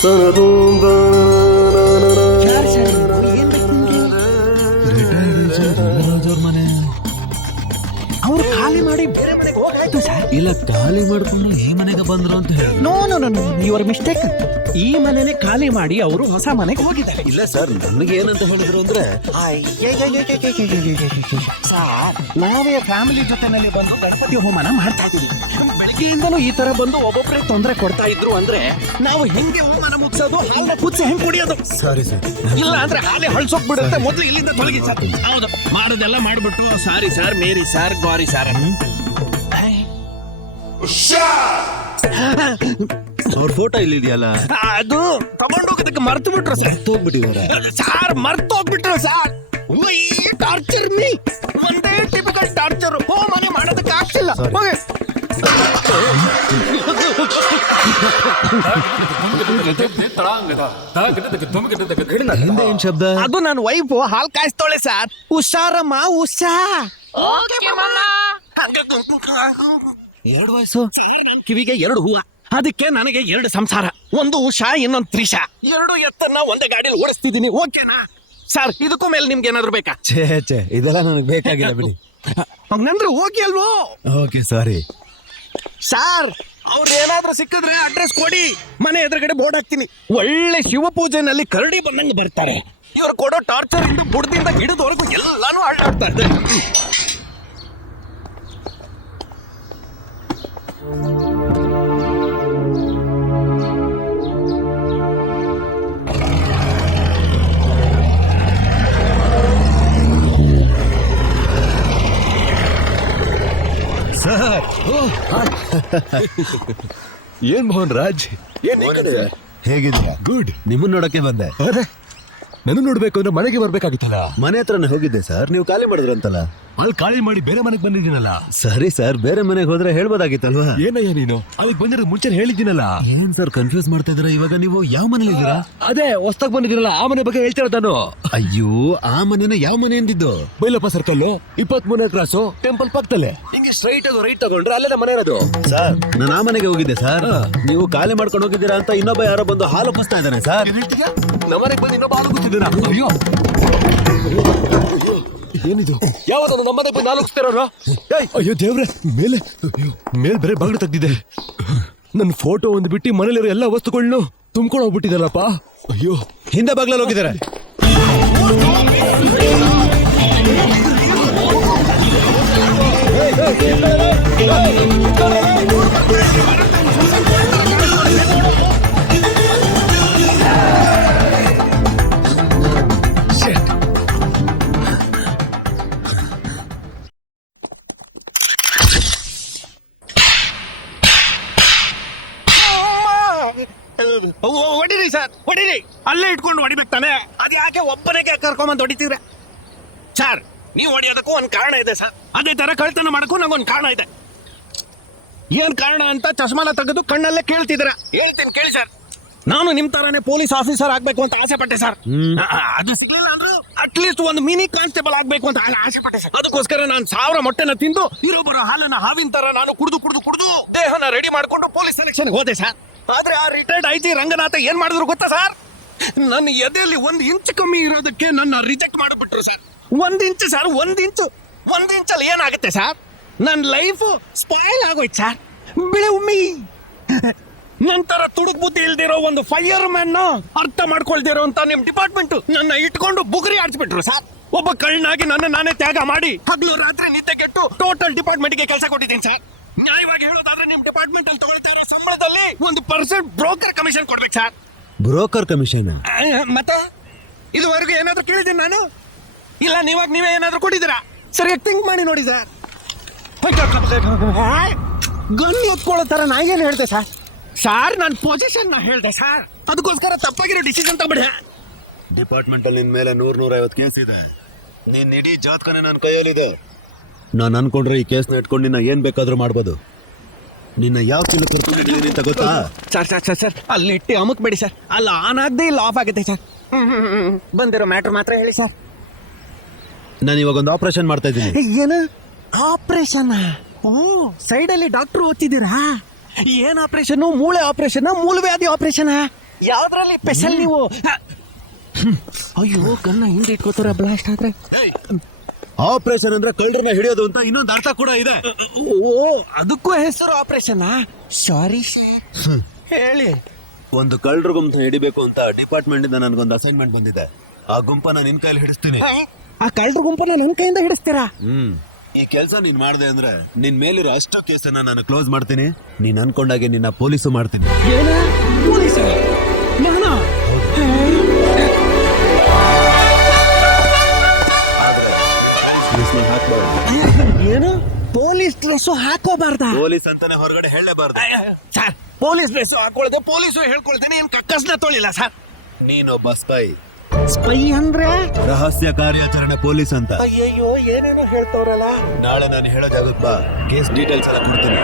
ಮನೆ ಅವ್ರು ಖಾಲಿ ಮಾಡಿ ಬೇರೆ ಮನೆಗೆ ಹೋಗಾಯ್ತು ಸರ್. ಇಲ್ಲ, ಖಾಲಿ ಮಾಡ್ಕೊಂಡು ಈ ಮನೆಗೆ ಬಂದ್ರು ಅಂತ ಹೇಳಿ. No no no, your mistake. ಈ ಮನೆನೇ ಖಾಲಿ ಮಾಡಿ ಅವರು ಹೊಸ ಮನೆಗೆ ಹೋಗಿದ್ದಾರೆ. ಇಲ್ಲ ಸರ್, ನಮಗೆ ಏನಂತ ಹೇಳಿದ್ರು ಅಂದ್ರೆ ಸರ್, ನಾವೇ ಫ್ಯಾಮಿಲಿ ಜೊತೆನಲ್ಲಿ ಬಂದು ಗಣಪತಿ ಹೋಮನ ಮಾಡ್ತಾ ಇದ್ದೀವಿ. ಬೆಳಿಗ್ಗೆಯಿಂದನೂ ಈ ತರ ಬಂದು ಒಬ್ಬೊಬ್ಬರೇ ತೊಂದರೆ ಕೊಡ್ತಾ ಇದ್ರು ಅಂದ್ರೆ ನಾವು ಹೆಂಗೆ ಹೋಮನ ಮುಗಿಸೋದು, ಹಾಲನ್ನ ಕುದಿಸಿ ಹೆಂಗ್ ಕುಡಿಯೋದು? Sorry sir. ಇಲ್ಲ ಅಂದ್ರೆ ಹಾಲೆ ಹೊಳ್ಸೋಗ್ಬಿಡುತ್ತೆ. ಮೊದಲು ಇಲ್ಲಿಂದ ತೊಲಗಿ ಸರ್. ಹೌದು, ಮಾಡೋದೆಲ್ಲ ಮಾಡ್ಬಿಟ್ಟು ಸಾರಿ ಸರ್, ಮೇರಿ ಸರ್, ಗಾರಿ ಸರ್. ಅವ್ರ ಫೋಟೋ ಇಲ್ಲಿದೆಯಲ್ಲ, ಅದು ತಗೊಂಡೋಗೋದಕ್ಕೆ ಮರ್ತು ಬಿಟ್ರು ಸರ್. ಹೋಗ್ಬಿಟ್ಟಿದಾರ ಸಾರ್, ಮರ್ತು ಹೋಗ್ಬಿಟ್ರು ಸರ್. ಟಾರ್ಚರ್ ಮೀ, ಒಂದೇ ಟಿಪಿಕಲ್ ಟಾರ್ಚರ್. ಹೋಮನೆ ಮಾಡೋದಕ್ಕೆ ಆಗ್ತಿಲ್ಲ. ಹೋಗಿ. ಹಿಂದೆ ಏನ್ ಶಬ್ದ? ಅದು ನನ್ನ ವೈಫ್ ಹಾಲ್ ಕಾಯಿಸ್ತೋಳೆ ಸರ್. ಹುಷಾರಮ್ಮ, ಹುಷಾ. ಎರಡು ವಯಸ್ಸು. ಕಿವಿಗೆ 2 ಹೂವ, ಅದಕ್ಕೆ ನನಗೆ 2 ಸಂಸಾರ. ಒಂದು ಉಷಾ, ಇನ್ನೊಂದು ತ್ರಿಷಾ. 2 ಎತ್ತನ್ನ ಒಂದೇ ಗಾಡಿಯಲ್ಲಿ ಓಡಿಸ್ತಿದ್ದೀನಿ. ಓಕೆನಾ ಸರ್? ಇದಕ್ಕೂ ಮೇಲೆ ನಿಮ್ಗೆ ಏನಾದ್ರು ಬೇಕಾ? ಛೇ, ಇದೆಲ್ಲ ನನಗೆ ಬೇಕಾಗಿಲ್ಲ ಬಿಡಿ. ಹಂಗಂದ್ರೆ ಓಕೆ ಅಲ್ವೋ? Okay, sorry sir. ಅವ್ರು ಏನಾದ್ರೂ ಸಿಕ್ಕಿದ್ರೆ ಅಡ್ರೆಸ್ ಕೊಡಿ, ಮನೆ ಎದುರುಗಡೆ ಬೋರ್ಡ್ ಹಾಕ್ತೀನಿ. ಒಳ್ಳೆ ಶಿವ ಪೂಜೆನಲ್ಲಿ ಕರಡಿ ಬಂದಂಗೆ ಬರ್ತಾರೆ. ಇವ್ರು ಕೊಡೋ ಟಾರ್ಚರ್ ಇಂದ ಬುಡದಿಂದ ಗಿಡದವರೆಗೂ ಎಲ್ಲಾನು ಅಳ್ಳಾಡ್ತಾ ಇದೆ. ಸರ್. ಏನ್ ಮೋಹನ್ ರಾಜ್, ಹೇಗಿದ್ದೀರಾ? ಗುಡ್. ನಿಮ್ಮನ್ನ ನೋಡಕ್ಕೆ ಬಂದೆ. ನಾನು ನೋಡ್ಬೇಕು ಅಂದ್ರೆ ಮನೆಗೆ ಬರ್ಬೇಕಾಗಿತ್ತಲ್ಲ. ಮನೆ ಹತ್ರನೇ ಹೋಗಿದ್ದೆ ಸರ್, ನೀವು ಖಾಲಿ ಮಾಡಿದ್ರಂತಲ್ಲ. ಅಲ್ಲಿ ಖಾಲಿ ಮಾಡಿ ಬೇರೆ ಮನೆಗೆ ಬಂದಿದ್ದೀನಲ್ಲ. ಸರಿ ಸರ್, ಬೇರೆ ಮನೆಗೆ ಹೋದ್ರೆ ಹೇಳ್ಬೋದಾಗಿತ್ತಲ್ವಾ? ಏನಯ್ಯ ನೀನು ಅದಕ್ಕೆ ಬಂದಿರೋದು ಮುಂಚೆ ಹೇಳಿದ್ದೀನಲ್ಲ. ಏನ್ ಸರ್ ಕನ್ಫ್ಯೂಸ್ ಮಾಡ್ತಾ ಇದ್ದೀರಾ? ಇವಾಗ ನೀವು ಯಾವ ಮನೇಲಿ ಇದ್ದೀರಾ? ಅದೇ ಹೊಸ್ತಾಗ್ ಬಂದಿದ್ದೀನಲ್ಲ, ಆ ಮನೆ ಬಗ್ಗೆ ಹೇಳ್ತಿರೋದು ನಾನು. ಅಯ್ಯೋ, ಆ ಮನೆನ ಯಾವ ಮನೆ ಎಂದಿದ್ದು? ಬೈಲಪ್ಪ ಸರ್ಕಲ್ 23ನೇ ಕ್ರಾಸು, ಟೆಂಪಲ್ ಪಕ್ಕದಲ್ಲೇ. ಹಿಂಗೆ ಸ್ಟ್ರೈಟ್ ಅದು ರೈಟ್ ತಗೊಂಡ್ರೆ ಅಲ್ಲೇ ಮನೆ ಇರೋದು. ಸರ್, ನಾನು ಆ ಮನೆಗೆ ಹೋಗಿದ್ದೆ ಸರ್. ನೀವು ಖಾಲಿ ಮಾಡ್ಕೊಂಡು ಹೋಗಿದ್ದೀರಾ ಅಂತ ಇನ್ನೊಬ್ಬ ಯಾರೋ ಬಂದು ಹಾಲು ಕುಸ್ತಾ ಇದ್ದಾನೆ ಸರ್. ನಮ್ಮನೆಗೆ ಬಂದು ಇನ್ನೊಬ್ಬ ಹಾಲು ಕೂತಿದ್ದೀರಾ? ಅಯ್ಯೋ, ಏನಿದು? ಯಾವತ್ತು ನಮ್ಮನೆ ಬಂದು ಆಲೋಚಿಸ್ತಾರ? ಅಯ್ಯೋ ದೇವ್ರೆ, ಮೇಲೆ ಬೇರೆ ಬಾಗಿಲು ತೆಗ್ದಿದೆ. ನನ್ನ ಫೋಟೋ ಒಂದು ಬಿಟ್ಟು ಮನೇಲಿರೋ ಎಲ್ಲ ವಸ್ತುಗಳನ್ನು ತುಂಬ್ಕೊಂಡು ಹೋಗ್ಬಿಟ್ಟಿದಾರಪ್ಪ. ಅಯ್ಯೋ, ಹಿಂದೆ ಬಾಗ್ಲಲ್ಲಿ ಹೋಗಿದ್ದಾರೆ. ಹೊಡಿರಿ ಸರ್, ಹೊಡಿರಿ. ಅಲ್ಲೇ ಇಟ್ಕೊಂಡು ಹೊಡಿಬೇಕು ತಾನೆ. ಅದ್ ಯಾಕೆ ಒಬ್ಬನೇ ಕರ್ಕೊಂಬಂದು ಹೊಡಿತೀರ ಸರ್? ನೀವು ಹೊಡಿಯೋದಕ್ಕೂ ಒಂದ್ ಕಾರಣ ಇದೆ ಸರ್. ಅದೇ ತರ ಕಳ್ತನ ಮಾಡಕ್ಕೂ ನಂಗೊಂದು ಕಾರಣ ಇದೆ. ಏನ್ ಕಾರಣ ಅಂತ ಚಶ್ಮಾಲ ತೆಗೆದು ಕಣ್ಣಲ್ಲೇ ಕೇಳ್ತಿದ್ದೀರಾ? ಹೇಳ್ತೀನಿ ಕೇಳಿ ಸರ್. ನಾನು ನಿಮ್ ತರಾನೇ ಪೊಲೀಸ್ ಆಫೀಸರ್ ಆಗ್ಬೇಕು ಅಂತ ಆಸೆ ಪಟ್ಟೆ ಸರ್. ಅದು ಸಿಗ್ಲಿಲ್ಲ ಅಂದ್ರೂ ಅಟ್ಲೀಸ್ಟ್ ಒಂದು ಮಿನಿ ಕಾನ್ಸ್ಟೇಬಲ್ ಆಗ್ಬೇಕು ಅಂತ ಆಸೆ ಪಟ್ಟೆ ಸರ್. ಅದಕ್ಕೋಸ್ಕರ ನಾನು 1000 ಮೊಟ್ಟೆನ ತಿಂದು ಇರೋಬ್ಬರ ಹಾಲನ್ನ ಹಾವಿನ ತರ ನಾನು ಕುಡಿದು ದೇಹನ ರೆಡಿ ಮಾಡ್ಕೊಂಡು ಪೊಲೀಸ್ ಸೆಲೆಕ್ಷನ್ ಹೋದೆ ಸರ್. ಆದ್ರೆ ಆ ರಿಟೈರ್ಡ್ ಐಜಿ ರಂಗನಾಥ ಏನ್ ಮಾಡಿದ್ರು ಗೊತ್ತಾ ಸರ್? ನನ್ನ ಎದೆಯಲ್ಲಿ 1 ಇಂಚ್ ಕಮ್ಮಿ ಇರೋದಕ್ಕೆ ನನ್ನ ರಿಜೆಕ್ಟ್ ಮಾಡಿಬಿಟ್ರು ಸರ್. 1 ಇಂಚ್ ಸರ್, 1 ಇಂಚು. 1 ಇಂಚಲ್ಲಿ ಏನಾಗುತ್ತೆ ಸರ್? ನನ್ನ ಲೈಫ್ ಸ್ಪಾಯ್ಲ್ ಆಗೋಯ್ತು ಸರ್. ಬಿಳೆ ಉಮ್ಮಿ. ನಂತರ ತುಡುಕ್ ಬುದ್ಧಿ ಇಲ್ದಿರೋ ಒಂದು ಫೈರ್ ಮ್ಯಾನ್ ಅರ್ಥ ಮಾಡ್ಕೊಳ್ದಿರೋ ಅಂತ ನಿಮ್ ಡಿಪಾರ್ಟ್ಮೆಂಟ್ ನನ್ನ ಇಟ್ಕೊಂಡು ಬುಗುರಿ ಆಡ್ಸ್ಬಿಟ್ರು ಸರ್. ಒಬ್ಬ ಕಳ್ಳನಾಗಿ ನನ್ನ ನಾನೇ ತ್ಯಾಗ ಮಾಡಿ ಹಗ್ಲು ರಾತ್ರಿ ನಿದ್ದೆ ಕೆಟ್ಟು ಟೋಟಲ್ ಡಿಪಾರ್ಟ್ಮೆಂಟ್ ಗೆ ಕೆಲಸ ಕೊಟ್ಟಿದ್ದೀನಿ ಸರ್. ನ್ಯಾಯವಾಗಿ ಹೇಳೋದಾದ್ರೆ ನಿಮ್ ಡಿಪಾರ್ಟ್ಮೆಂಟ್ ಅಲ್ಲಿ ತಗೊಳ್ತಾ ಇರೋ ಸಂಬಳದಲ್ಲಿ 1% ಬ್ರೋಕರ್ ಕಮಿಷನ್ ಕೊಡ್ಬೇಕು ಸರ್. Broker commission? ಮತ್ತೆ ಇದುವರೆಗೂ ಏನಾದ್ರು ಕೇಳಿದ್ದೀನಿ ನಾನು? ಇಲ್ಲ, ನೀವೇ ಏನಾದ್ರು ಕೊಟ್ಟಿದ್ದೀರಾ? ಸರಿಯಾಗಿ ಥಿಂಕ್ ಮಾಡಿ ನೋಡಿ ಸರ್. ಗನ್ ಎತ್ಕೊಳ್ಳೋ ತರ ನಾ ಏನ್ ಹೇಳ್ದೆ ಸರ್? ಸಾರ್, ನನ್ನ ಪೊಸಿಷನ್ ನ ಹೇಳ್ದೆ ಸರ್. ಅದಕ್ಕೋಸ್ಕರ ತಪ್ಪಾಗಿರೋ ಡಿಸಿಷನ್ ತಗೊಬಿಡ. ಡಿಪಾರ್ಟ್ಮೆಂಟ್ ಅಲ್ಲಿ ನಿನ್ ಮೇಲೆ 100-150 ಕೇಸ್ ಇದೆ. ನೀನ್ ಇಡೀ ಜಾತಕನೇ ನನ್ನ ಕೈಯಲ್ಲಿದೆ. ನಾನು ಅನ್ಕೊಂಡ್ರೆ ಈ ಕೇಸ್ನ ಇಟ್ಕೊಂಡು ನಿನ್ನ ಏನ್ ಬೇಕಾದ್ರೂ ಮಾಡ್ಬೋದು. ನಿನ್ನ ಯಾವ ಚಿನ್ನ ಕರ್ಕೊಂಡಿದ್ದೀನಿ ಅಂತ ಗೊತ್ತಾ? ಸರ್ ಅಲ್ಲಿ ಇಟ್ಟು ಅಮುಕ್ಬೇಡಿ ಸರ್. ಅಲ್ಲಿ ಆನ್ ಆಗದೆ ಇಲ್ಲಿ ಆಫ್ ಆಗುತ್ತೆ ಸರ್. ಬಂದಿರೋ ಮ್ಯಾಟ್ರ್ ಮಾತ್ರ ಹೇಳಿ ಸರ್. ನಾನು ಇವಾಗ ಒಂದು ಆಪರೇಷನ್ ಮಾಡ್ತಾ ಇದ್ದೀನಿ. ಏನು ಆಪರೇಷನ್? ಸೈಡ್ ಅಲ್ಲಿ ಡಾಕ್ಟರ್ ಓದ್ತಿದ್ದೀರಾ? ಏನ್ ಆಪರೇಷನ್? ಮೂಳೆ ಆಪರೇಷನ್? ಮೂಲವ್ಯಾಧಿ ಆಪರೇಷನ್? ಯಾವ್ದ್ರಲ್ಲಿ ಸ್ಪೆಷಲ್ ನೀವು ಅಯ್ಯೋ ಗನ್ನ ಹಿಂದೆ ಇಟ್ಕೋತಾರ ಬ್ಲಾಸ್ಟ್ ಆದ್ರೆ ಆಪರೇಷನ್ ಅಂದ್ರೆ ಕಳ್ಳರನ್ನ ಹಿಡಿಯೋದು ಅಂತ ಇನ್ನೊಂದು ಅರ್ಥ ಕೂಡ ಇದೆ. ಓ ಅದಕ್ಕೂ ಹೆಸರು ಆಪರೇಷನ್ ಸಾರಿ ಹೇಳಿ. ಒಂದು ಕಳ್ಳರ ಗುಂಪನ್ನ ಹಿಡಿಬೇಕು ಅಂತ ಡಿಪಾರ್ಟ್ಮೆಂಟ್ ಇಂದ ನನ್ಗೊಂದು ಅಸೈನ್ಮೆಂಟ್ ಬಂದಿದೆ. ಆ ಗುಂಪನ್ನ ನಿನ್ ಕೈಲಿ ಹಿಡಿಸ್ತೀನಿ. ಆ ಕಳ್ಳರ ಗುಂಪನ್ನ ನನ್ನ ಕೈಯಿಂದ ಹಿಡಿಸ್ತೀರಾ? ಈ ಕೆಲಸ ನೀನ್ ಮಾಡ್ದೆ ಅಂದ್ರೆ ನಿನ್ ಮೇಲಿರೋ ಅಷ್ಟೋ ಕೇಸನ್ನ ನಾನು ಕ್ಲೋಸ್ ಮಾಡ್ತೀನಿ. ನೀನ್ ಅನ್ಕೊಂಡಾಗೆ ನಿನ್ನ ಪೊಲೀಸು ಮಾಡ್ತೀನಿ. ಏನ ಪೊಲೀಸ ನಾನಾ? ಆದ್ರೆ policeman ಹಾಕ್ಬಾರ್ದು. ಏನು ಪೊಲೀಸ್ ಡ್ರೆಸ್ ಹಾಕೋಬಾರ್ದ? ಪೊಲೀಸ್ ಅಂತಾನೆ ಹೊರಗಡೆ ಹೇಳಲೇಬಾರ್ದು. ಸರ್ ಪೊಲೀಸ್ ಡ್ರೆಸ್ ಹಾಕೊಳ್ದೆ ಪೊಲೀಸು ಹೇಳ್ಕೊಳ್ತಾನೆ ಏನ್ ಕಕ್ಕಸ್ನ ತೊಳಿಲ್ಲ ಸರ್. ನೀನೊಬ್ಬ ಸ್ಪೈ. ಸ್ಪೈ ಅಂದ್ರೆ ರಹಸ್ಯ ಕಾರ್ಯಾಚರಣೆ ಪೊಲೀಸ್ ಅಂತ. ಅಯ್ಯಯ್ಯೋ ಏನೇನೋ ಹೇಳ್ತವ್ರಲ್ಲ. ನಾಳೆ ನಾನು ಹೇಳೋ ಜಾಗಕ್ಕೆ ಬಾ, ಕೇಸ್ ಡೀಟೇಲ್ಸ್ ಎಲ್ಲ ಕೊಡ್ತೀನಿ.